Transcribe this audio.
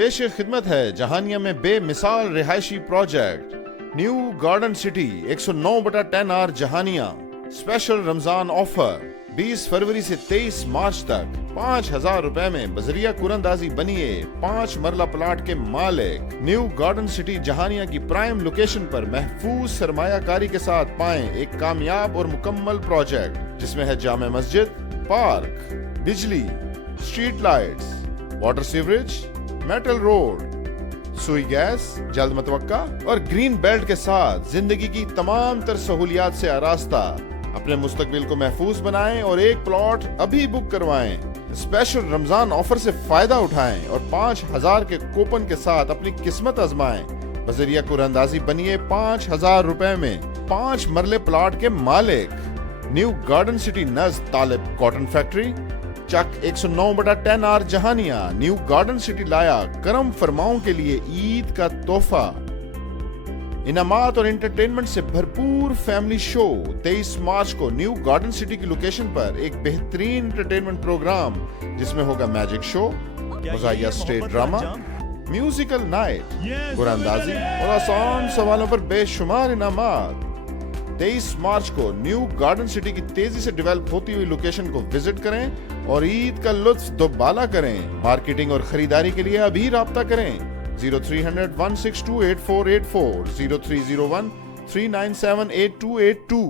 پیش خدمت ہے جہانیہ میں بے مثال رہائشی project New Garden City 109/10R Jahania. Special Ramzan offer 20 فروری سے 23 مارچ تک 5,000 روپے میں بذریعہ قراندازی بنیے 5 مرلہ پلاٹ کے مالک. نیو گارڈن سٹی جہانیہ کی پرائم لوکیشن پر محفوظ سرمایہ کاری کے ساتھ پائیں ایک کامیاب اور مکمل پروجیکٹ جس میں ہے جامع مسجد، پارک، بجلی، street lights, water sewerage, metal road, Sui gas جلد متوقع اور گرین بیلٹ کے ساتھ زندگی کی تمام تر سہولیات سے آراستہ. اپنے مستقبل کو محفوظ بنائیں اور ایک پلاٹ ابھی بک کروائیں. اسپیشل رمضان آفر سے فائدہ اٹھائیں اور 5,000 کے کوپن کے ساتھ اپنی قسمت آزمائیں. بذریعہ قراندازی بنیے 5,000 روپے میں 5 مرلے پلاٹ کے مالک. نیو گارڈن سٹی نزد طالب کاٹن فیکٹری، چک 109/10R Jahania. New Garden city لایا کرم فرماؤں کے لیے عید کا تحفہ. انعامات اور انٹرٹینمنٹ سے بھرپور فیملی شو 23 مارچ کو نیو گارڈن سٹی کی لوکیشن پر ایک بہترین انٹرٹینمنٹ پروگرام جس میں ہوگا میجک شو، مزاحیہ اسٹیج ڈرامہ، میوزیکل نائٹ، قراندازی اور آسان سوالوں پر بے شمار انعامات. 23 مارچ کو نیو گارڈن سٹی کی تیزی سے ڈیولپ ہوتی ہوئی لوکیشن کو وزٹ کریں اور عید کا لطف دوبالا کریں. مارکیٹنگ اور خریداری کے لیے ابھی رابطہ کریں 0300 162 8484 0301 397 8282.